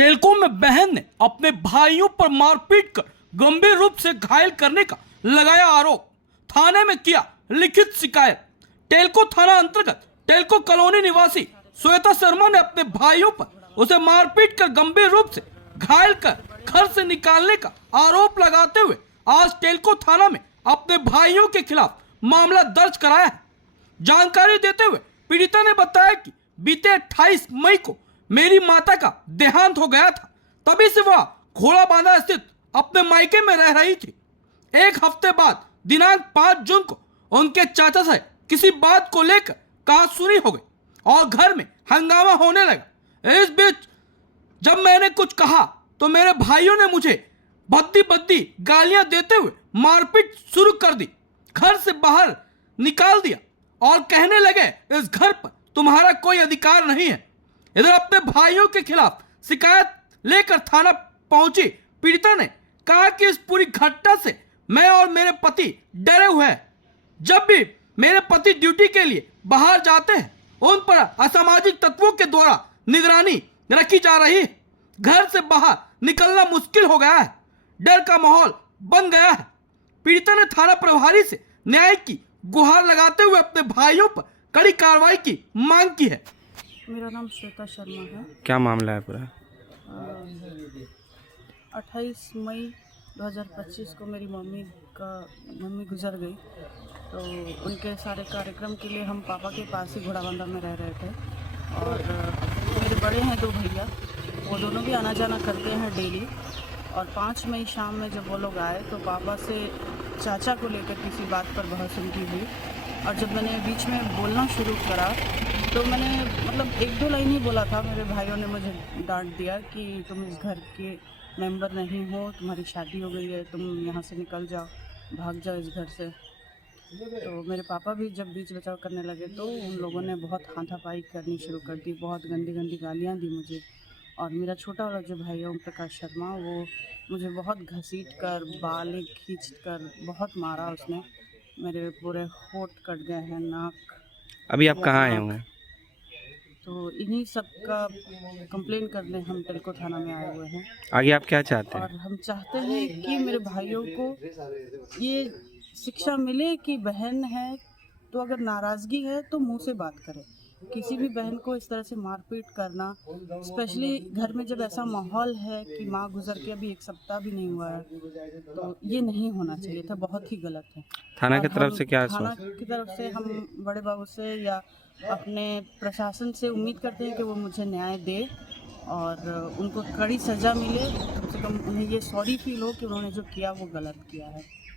Telco में बहन ने अपने भाइयों पर मारपीट कर गंभीर रूप से घायल करने का लगाया आरोप। थाने में किया लिखित शिकायत। टेलको थाना अंतर्गत टेलको कॉलोनी निवासी श्वेता शर्मा ने अपने भाइयों पर उसे मारपीट कर गंभीर रूप से घायल कर घर से निकालने का आरोप लगाते हुए आज टेलको थाना में अपने भाइयों के खिलाफ मामला दर्ज कराया है। जानकारी देते हुए पीड़िता ने बताया कि बीते 28 मई को मेरी माता का देहांत हो गया था, तभी से वह घोड़ा बांधा स्थित अपने मायके में रह रही थी। एक हफ्ते बाद दिनांक 5 जून को उनके चाचा से किसी बात को लेकर कहासुनी हो गई और घर में हंगामा होने लगा। इस बीच जब मैंने कुछ कहा तो मेरे भाइयों ने मुझे भद्दी भद्दी गालियां देते हुए मारपीट शुरू कर दी, घर से बाहर निकाल दिया और कहने लगे इस घर पर तुम्हारा कोई अधिकार नहीं है। इधर अपने भाइयों के खिलाफ शिकायत लेकर थाना पहुंची पीड़िता ने कहा कि इस पूरी घटना से मैं और मेरे पति डरे हुए हैं। जब भी मेरे पति ड्यूटी के लिए बाहर जाते हैं उन पर असामाजिक तत्वों के द्वारा निगरानी रखी जा रही है। घर से बाहर निकलना मुश्किल हो गया है, डर का माहौल बन गया है। पीड़िता ने थाना प्रभारी से न्याय की गुहार लगाते हुए अपने भाइयों पर कड़ी कार्रवाई की मांग की है। मेरा नाम श्वेता शर्मा है। क्या मामला है पूरा? 28 मई 2025 को मेरी मम्मी गुजर गई, तो उनके सारे कार्यक्रम के लिए हम पापा के पास ही घोड़ाबांधा में रह रहे थे। और मेरे बड़े हैं 2 भैया, वो दोनों भी आना जाना करते हैं डेली। और 5 मई शाम में जब वो लोग आए तो पापा से चाचा को लेकर किसी बात पर बहस उनकी हुई। और जब मैंने बीच में बोलना शुरू करा तो मैंने मतलब 1-2 लाइन ही बोला था। मेरे भाइयों ने मुझे डांट दिया कि तुम इस घर के मेंबर नहीं हो, तुम्हारी शादी हो गई है, तुम यहाँ से निकल जाओ, भाग जाओ इस घर से। तो मेरे पापा भी जब बीच बचाव करने लगे तो उन लोगों ने बहुत हाथापाई करनी शुरू कर दी, बहुत गंदी गंदी गालियाँ दी मुझे। और मेरा छोटा वाला जो भाई है ओम प्रकाश शर्मा, वो मुझे बहुत घसीट कर बालें खींच कर बहुत मारा उसने। मेरे पूरे होंठ कट गए हैं, नाक। अभी आप कहाँ आए हुए हैं? तो इन्हीं सब का कंप्लेन करने हम टेलको थाना में आए हुए हैं। आगे आप क्या चाहते हैं? और हम चाहते हैं कि मेरे भाइयों को ये शिक्षा मिले कि बहन है तो अगर नाराज़गी है तो मुंह से बात करे। किसी भी बहन को इस तरह से मारपीट करना, स्पेशली घर में जब ऐसा माहौल है कि माँ गुजर के अभी 1 सप्ताह भी नहीं हुआ है, तो ये नहीं होना चाहिए था, बहुत ही गलत है। थाना की तरफ से क्या थाना आश्वासन? की तरफ से हम बड़े बाबू से या अपने प्रशासन से उम्मीद करते हैं कि वो मुझे न्याय दे और उनको कड़ी सज़ा मिले। कम से कम उन्हें ये सॉरी फील हो कि उन्होंने जो किया वो गलत किया है।